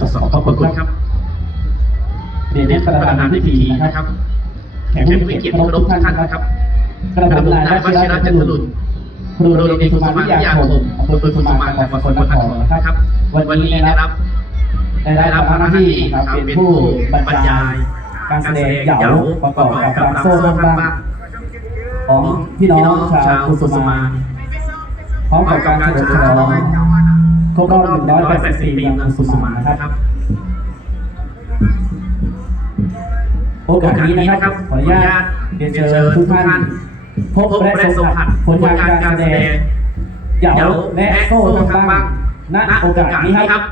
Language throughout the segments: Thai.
ขอบคุณครับเรียนประธานพิธีนะครับแขกผู้มีเกียรติที่เคารพทุกท่านนะครับกระผมนายวชิระจันทรุนครูโรงเรียนสุสานวิทยาคมอำเภอสุสานจังหวัดสกลนครนะครับ วันนี้ได้รับ ได้รับภาระหน้าที่ครับเป็นผู้บรรยาย การแสดงเหยาประกอบกับรำโซ่บ้างของพี่น้องชาวกุสุมาพร้อมกับการเฉลิมฉลอง ครบรอบ184ปีของกุสุมานะครับ โอกาสนี้นะครับ ขออนุญาตเรียนเชิญทุกท่านพบและสัมผัสผลงานการแสดงเหยาและโซ่ทั้งบ้างณโอกาสนี้ครับ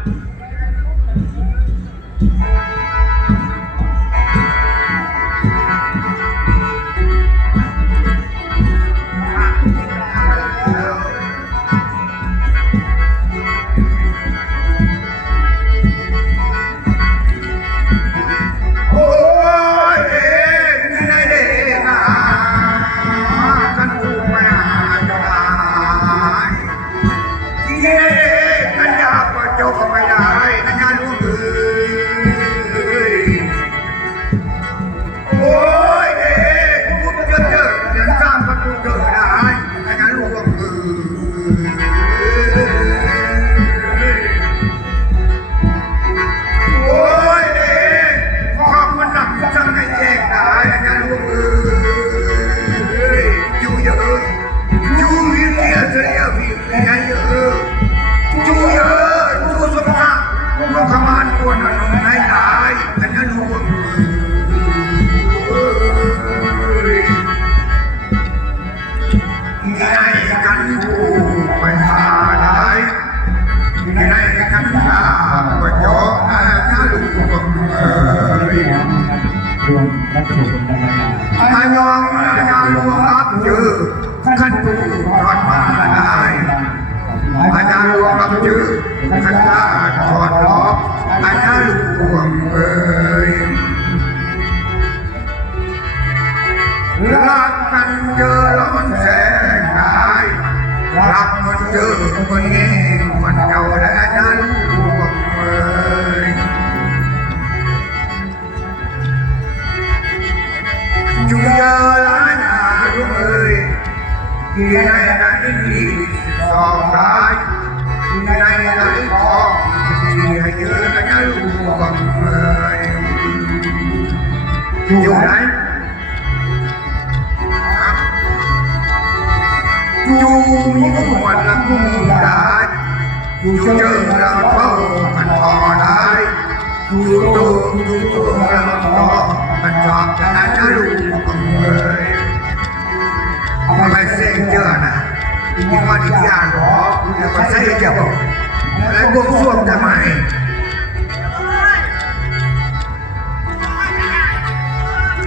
เมันชอบจะนะลูกเอ้ยเอาไปเซ็งเจอนะที่ว่าที่ยากหรอแล้วก็ใส่เจ้าแล้วบวกส่วมทำไม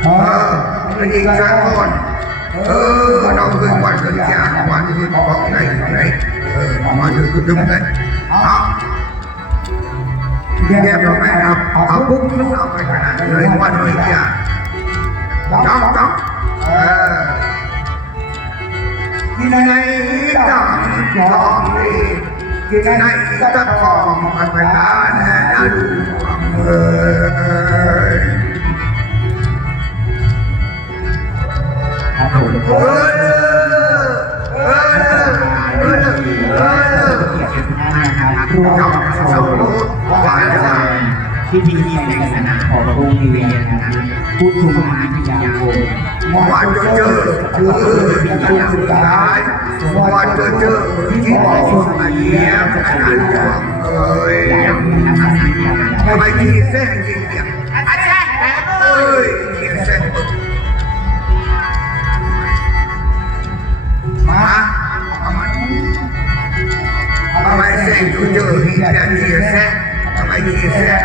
เออเป็นอีกครั้งก่อนเออเราเคยวันเคยยากวันเคยบอกไหนไหนเออมาดูก็ดึงได้เอาแก้เราไม่รับเอาปุ๊บนึกเอาไปขนาดเลยวันเคยยากจ้องจ้องเออที่ในดังจองลีที่ในตะกองมันไปทานแน่ลูกเอ้ยครับผมเอ้ยเอ้ยเอ้ยเอ้ยเกียรติทุกท่านนะครับร่วมเจ้า รับชเจ้ามลูกหวานการแสดงงที่ทีที่ในสนาของโรงเรียนนะครับผู้ชุมนุมวิยาคมหวานเจอเจอเจอที่สุดท้ายหวานเจอเจอที่บอกไอ้เหี้ยขนาดหลวงเอ้ยทำไมที่เส้นจริงเนี่ยอาจารย์เอ้ยที่เส้นมาทำไมทำไมเส้นเจอที่แต่ที่เส้นทำไมที่เส้นเนาะจะได้เรื่องยากจับมาเดิมที่ไหนเลี้ยน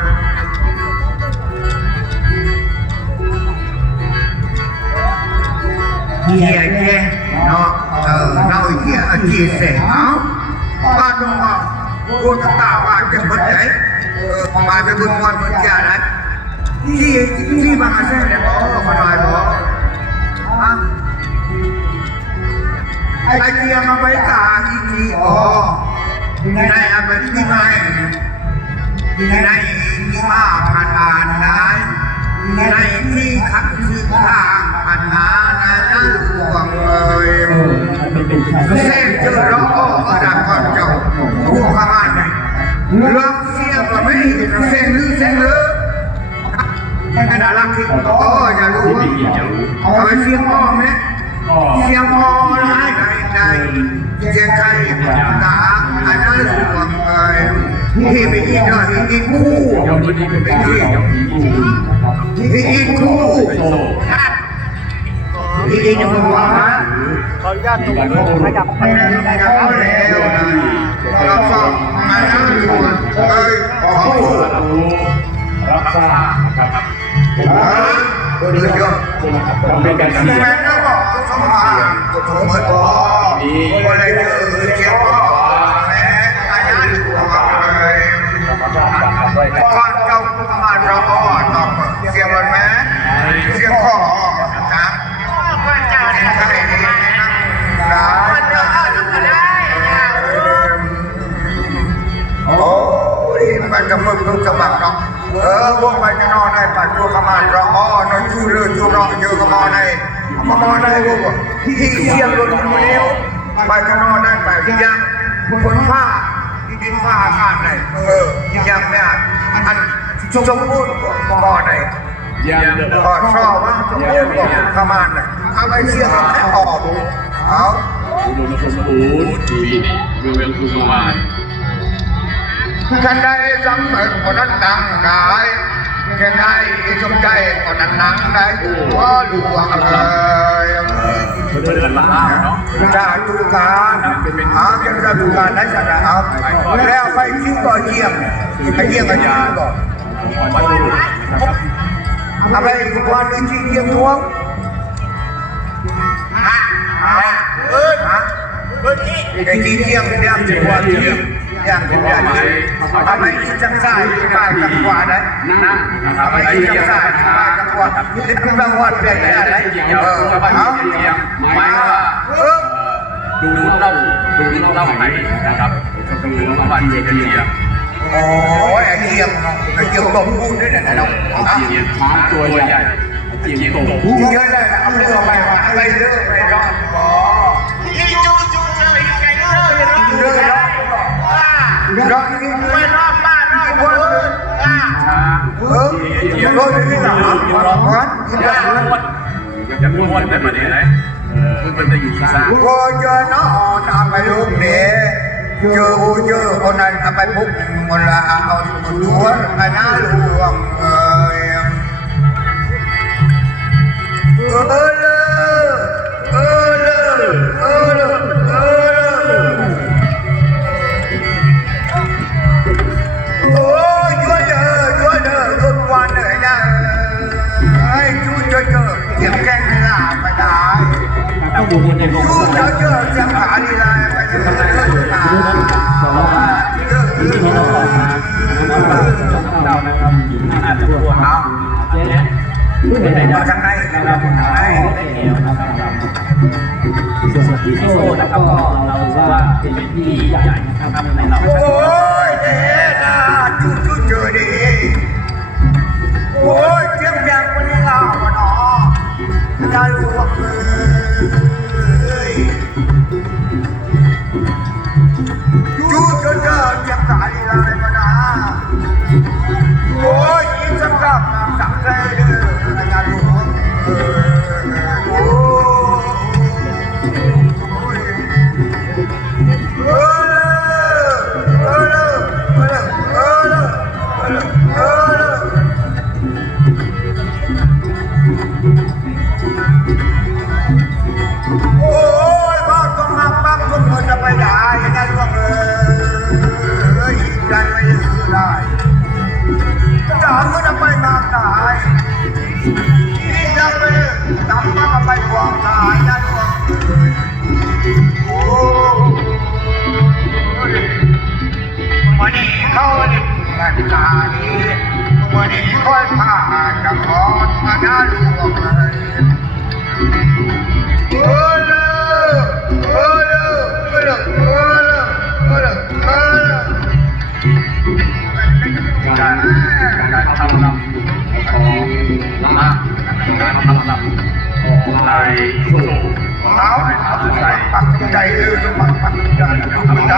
เอ๋ยเกียร์แกเนาะเออเราเกียร์เกียร์เสร็จเนาะบ้านน้องว่ากูตาว่าจะหมดไหนเออมาจะบึงวันหมดยานะที่ที่บางแสนเนี่ยบอกมาหน่อยบอกไอเกียร์มาไว้ตาอีกทีอ๋อที่ไหนอะเป็นที่ไหนที่ไหนที่มาผ่านอ่านนะที่ไหนที่ขัดคือทางปัญหา หลวงเลยเออเป็นเป็นชายเส้นเจอร้องอ้อก็ดังก่อนเจ้าพวกข้ามาเนี่ยร้องเสียงก็ไม่เห็นเส้นลือเส้นลือขนาดรักที่โอ้อย่ารู้ว่าเอาไปเสียงอ้อไหมเสียงอ้อได้ได้ได้เสียงใครตาอันนั้นหลวงเลยที่ม่อีกหน่อยอีกคู่เดี๋ยวนี้เป็นการที่เราผีผู้นะครับที่อีกคู่โซ่อีกอีกหนึ่งวันขออนุญาตตรงนี้ขยับไปไม่ได้ไม่ได้แล้วเราบมาแล้วหลวงเอ้ยขอพูดรับทราบนะครับเออเดี๋ยวเดียวต้องเป็นการเสียไมนะบอกสมภารก็โทรมาบอกว่าอะไรเจอเจ้าพ่อแม่อาญาหลวงเลยก่อนเจ้า ที่เสียงรถมันเร็วไปจะนอนได้ไปที่ยังฝนฟ้าที่ดินฟ้าอากาศไหนเออยังไม่อะอันสมบูรณ์ก่อนไหนยังเดือดก่อนชอบว่าสมบูรณ์ก่อนขมันน่ะทำไมเสียงมันแค่ออกเอาอุดมสมบูรณ์ปีนี้เมืองกุสมานฉันได้สำเร็จคนนั้นดังกายฉันได้สมใจคนนั้นนังได้ตัวหลวงเลย เดินล่าเนาะจะดูการหาเจะจะดูการได้ชนะครับแล้วไปที่ก่อนเยี่ยมไปเยี่ยมกันที่ก่อนไปดูอะไรวันนึงที่เยี่ยมทวงฮะฮะเออฮะเออที่ไอ้ที่เยี่ยมเนี่ยจะว่าเยี่ยมอย่างเป็นอย่างนี้ทำไมที่จังสายไปจังหวะได้นั่งนะครับทำไมไอ้ที่เกี่จัยวงสายไปจั งหวะนี่คือรางวัลเป็นอะไรเกี่ยวเออชาวบ้านเอาเกี่ยวหมายว่าเออดูเล่าดูเล่าไหนนะครับดูชาวบ้านเกี่ยวเกี่ยวโอ้ยไอ้เยี่ยมไอ้เยี่ยมต้องพูดด้วยนะน้องเกี่ยวช้างตัวใหญ่เกี่ยวตกเยอะเลยเอาเรื่องไปอะไรเรื่องไปรอดอ๋ออีจูจูเจออีกไงเรื่องอย่างนี้เรื่องรอดรอดนี่ไปรอบบ้านรอบเมืองอ่าช้างเออรอดที่ไหนร อดวัดยังม้วนยังม้วนได้มาเนี่ยนะเออมันจะอยู่ซ่าโอ้เจอน้องเอาไปลูกเด็เจอเจอคนนั้นเอาไปปุ๊บมันละเอาคนดวนคณะหลวงเอ้ยเออเลย ต้องดูคนในโรง chú cho chưa xem cả đi lại phải đưa tới là ที่นี่เราออกมาเรานะครับอยู่ที่อาจจะปวดเท้าเจ๊เนี่ยเป็นไหน vào thằng này นะครับทางไหนเอวนะครับส่วนที่โซ่นะครับก็เราว่าเป็นที่ใหญ่นะครับในเรา ôi thế là chú chú chờ đi ôi chiếc giang con đi nào mà nó ra luôn ơi ใจโชคเอาปักใจเลยสมัครปักใจปักใจ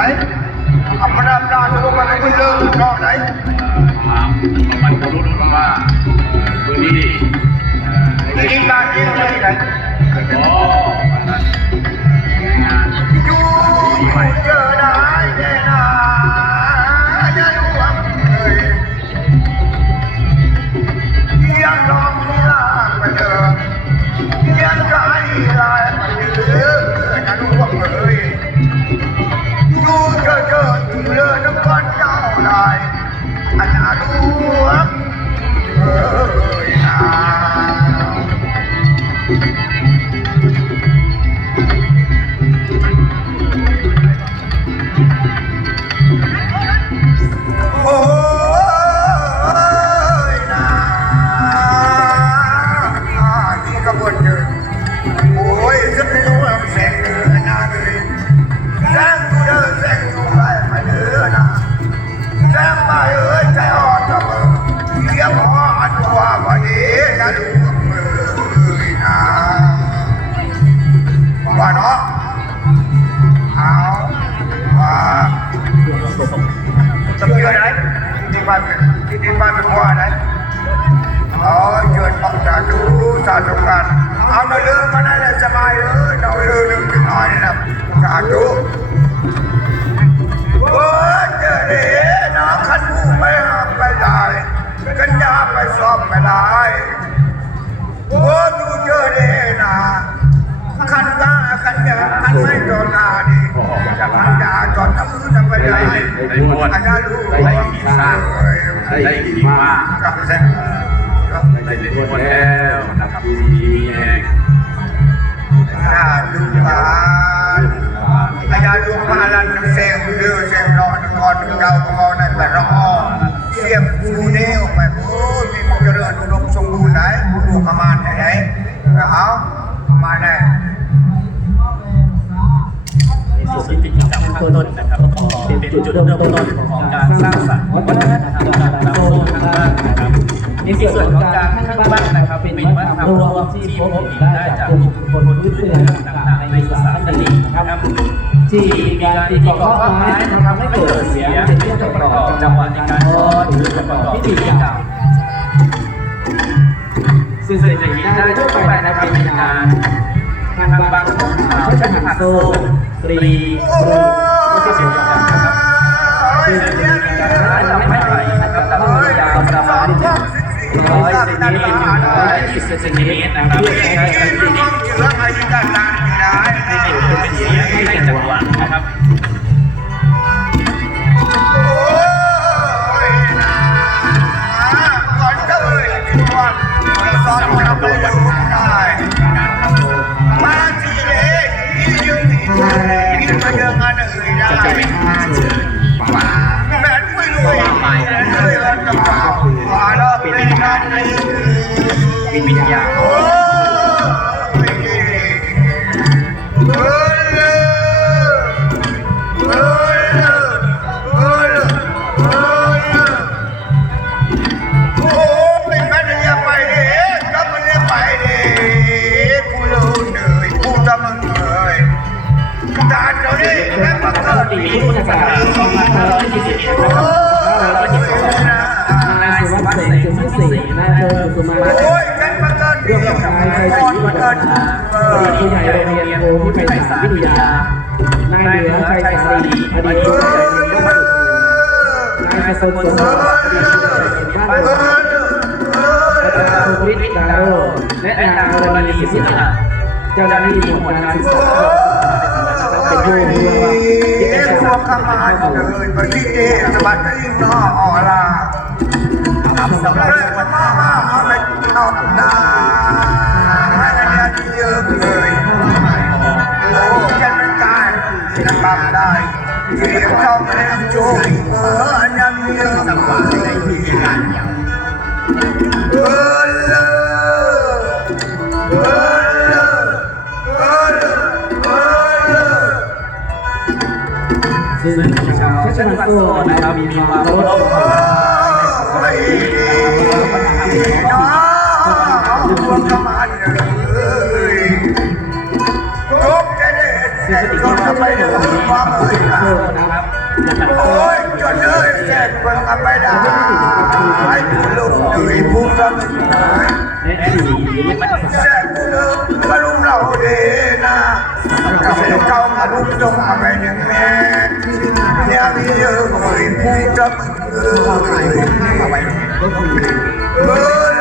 อัปราบราทุกคนไม่เลิกนอกไหนมมันก็รู้ว่ามือนี้กินการกินอะไรไหนโอ้งานอยู่เจอไรรมรวมที่พบเห็นได้จากกลุ่มคนพื้นเมืองต่างๆในสารคดีนะครับที่มีการตีกลองไม้ทำให้เกิดเสียงเป็นเรื่องประกอบจังหวะในการฟ้อนหรือประกอบพิธีกรรมซึ่งจะเห็นได้ทั่วไปนะครับในงานงานบางของเขาจะหักโซ่ตรีบรูก็จะเสียงกันนะครับซึ่ง ร้อยเซนติเมตรถึงร้อยยี่สิบเซนติเมตรนะครับเพื่อใช้การตีต้องเจออายุการนานได้ให้เกิดเป็นเสียงให้ได้จังหวะนะครับโอ้ยนะก่อนจะเอ่ยถึงวันสอนทำให้รู้ได้มาทีเดียวยืนที่ยืนมาเดินงานอื่นได้ วิญญาณ รีวัฒนาอดีตผู้ใหญ่โรงเรียนโพธิไพศาลวิทยานายเหนือชัยศรีอดีตผู้ใหญ่โรงเรียนบ้านนายสมบัติอดีตผู้ใหญ่โรงเรียนบ้านอาจารย์ภูริศดาโรและนางวรณีสิทธิ์เจ้าหน้าที่หมวดการศึกษาเป็นผู้เมืองว่าที่เป็นพภาวกษาขมาเลยมาที่เดสบัดที่นออลาครับสำหรับมามามาไม่เอาดาให้กัน เนี่ยเยอะเลยโอ้ยันกายจะทำได้เสียงเขาเล่นโจ้เอออันนั้นเยอะสบายในที่การอย่างเออเลยเออเลยเออเลยเออเลยซึ่งชาวชัชวัตโซนะครับมีความเคารพโอ้ยน้องเอาพวงกระมันำไม่ได้ความเสียโอ้ยจนเลยแสกมันทำไม่ได้ไอ้ผู้ลุกดุยผู้ทำแสกผู้ลุกมาลุกเราเดนะกังเก่ามาลุกจงทำไมหนึ่งแม่เนี่ยมีเยอะหน่วยผู้ทำเออเออ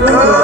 เออ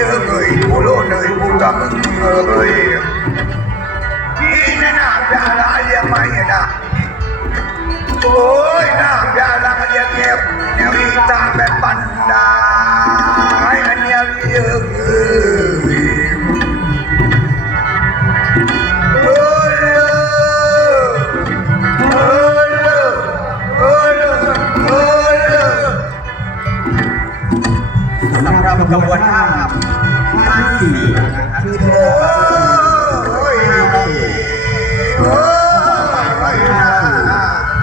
ơi bố lô nơi bố ta mừng ơi Nhìn nà bia là lia mai nà Ôi nà bia là lia kẹp Nếu đi ta bè bắn đà Ai nà nia lia ơi Hãy subscribe cho kênh Ghiền Mì Gõ Để không bỏ lỡ những video hấp dẫn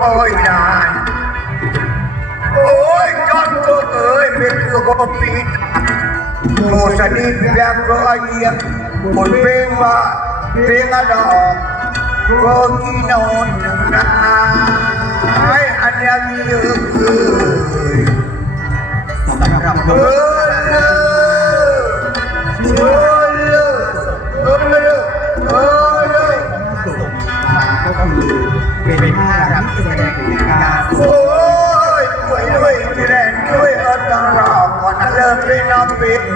เอ้ยนายโอ้ยจอนโตเอ้ยเป็นตัวก็ปิดโมสนิทแบกรไอเดียบนเพลงว่าเพลงอะไออกก็กินนอนนายอันนี้มีเยอะเกินสเออ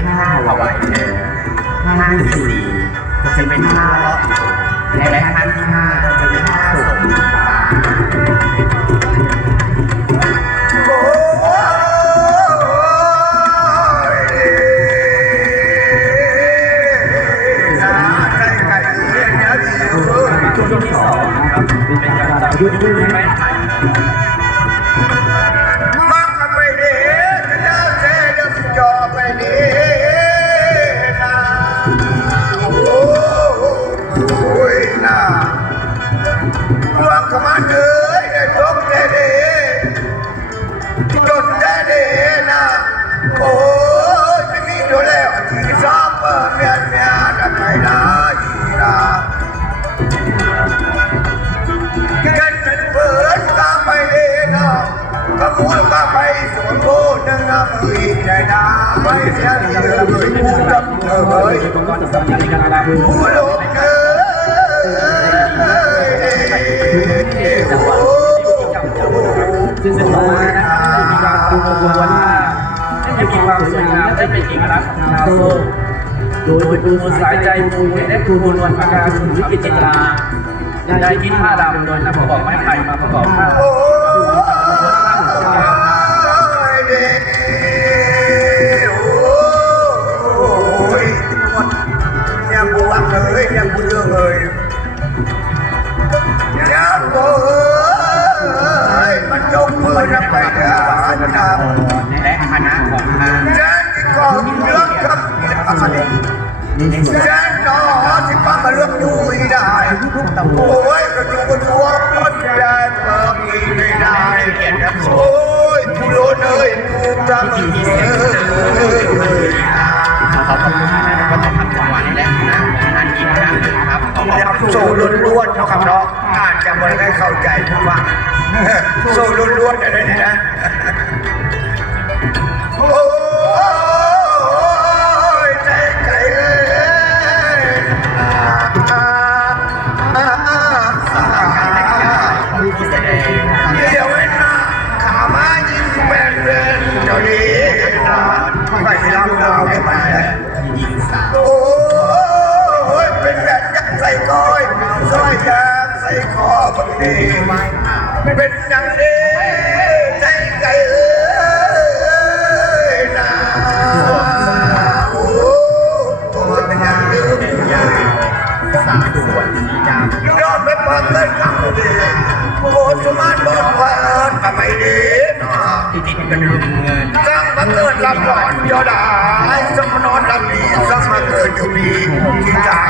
เป็นท่าหวายท่าที่สี่ก็จะเป็นท่าเลาะและท่าที่ห้าจะเป็นท่าส่งฟ้าช่วงที่สองนะครับเป็นการประยุกต์ใช่ไหม ซึ่งเป็นต่อมานะครับมีการปูกระบวนว่าให้มีความสวยงามได้เป็นเอกลักษณ์ของชาโซ่โดยปูสายใจปูและครูนวลปากกาสุนทรกิจลาได้คิดท่ารำโดยนำประกอบไม้ไผ่มาประกอบท่า โอ้ยเด็กโอ้ยเนี่ยบัวเอ้ยเนี่ยบุญ ยผู้จำเอ้ยขอบคุณท่านนะครับวัฒนธรรมจังหวัดและคณะงานอีกครั้งหนึ่งครับขอบคุณครับโซ่ล้วนๆเนาะครับเนาะอาจจะไม่ได้เข้าใจทุกว่าโซ่ล้วนๆอะไรนี่นะ เป็นอย่างนี้ใจไก่เอ้ยนะโอ้ยเป็นอย่างนี้สามส่วสีดำยอดไม่ปังเลยครับดีโอ้สมานบอกว่าทำไมดีเนาะที่ติดกันรุมเงินสร้างมาเกิดลำหลอนยอดาสมนอนลำดีสร้างมาเกิดอยู่ดีที่จ่าย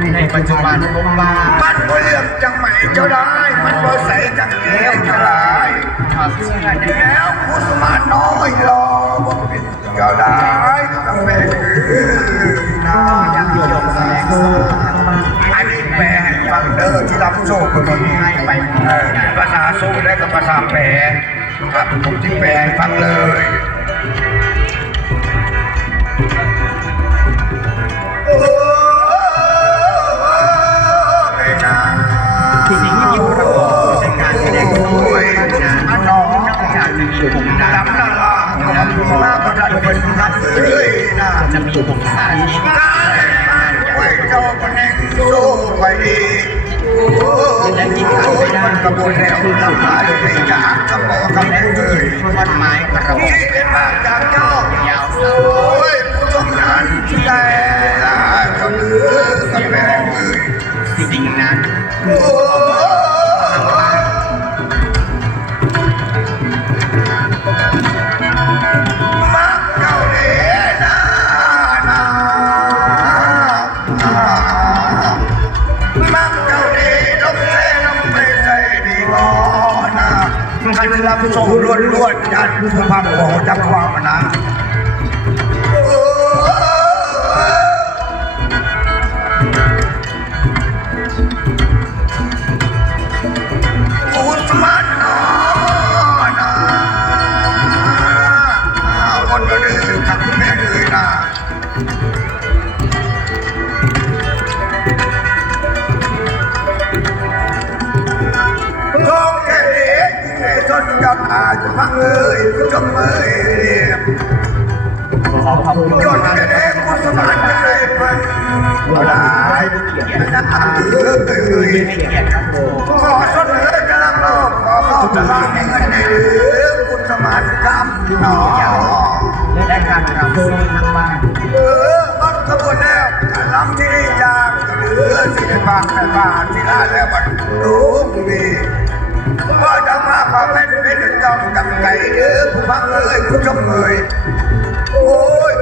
มันไม่สวมรองเท้าสวมใส่เครื่องประดับโอ้ยนาโอ้ยคุณสมานจังเลยโอ้ยได้ยกปันไหนแล้วโอ้ยได้งามปันไหนแล้วสามีเจ้าเบิ่งเด้อผู้ฟังเด้อผู้ชมเอ้ยในปัจจุบันพบว่ามันบ่เลือกจังไหมเจ้าได้มันบ่ใส่จังแก้วเจ้าได้ชอบเชื่อในแล้วผู้สมาน้อยรอบ่เป็นเจ้าได้ตั้งแม่น้ายังยมแสดงโซ่ทั้งบ้านอันนี้แปลให้ฟังเด้อที่รับโซ่คนนี้ให้ไปเออภาษาโซ่ได้กับภาษาแปลครับผมที่แปลให้ฟังเลย จากจะมีผมดำละลาครับมาประดันเป็นทัดเลยนะจะมีผมสาธิตกายมันไว้เจ้าคนแห่งสู้ไปดีโอ้ยมันกระบวนแล้วทำลายไปจากกระบอกกระแม่เลยท่อนไม้กระบอกที่เป็นมากจากเจ้ายาวโอ้ยผู้ชมนั้นแต่ละก็เลือกระแม่เลยสิ่งนั้นโอ้ รรับส่งล้วนๆยันผู้พังบองจักความนะ กียรตินะเออเออที่เป็นเกียรติครับผมขอเสนอกำลังโลกขอเข้าตลาดเงินในเรื่องคุณสมานคำหนอและการรำโซ่ทั้งบ้านเออมันกระบวนแล้วลำที่จากหลือสิบาทในบาทที่ลาแล้วมันรู้มีว่าจะมาพาเป็นเป็นจอมกับไก่เด้อผู้ฟังเอ้ยผู้ชมเอ้ย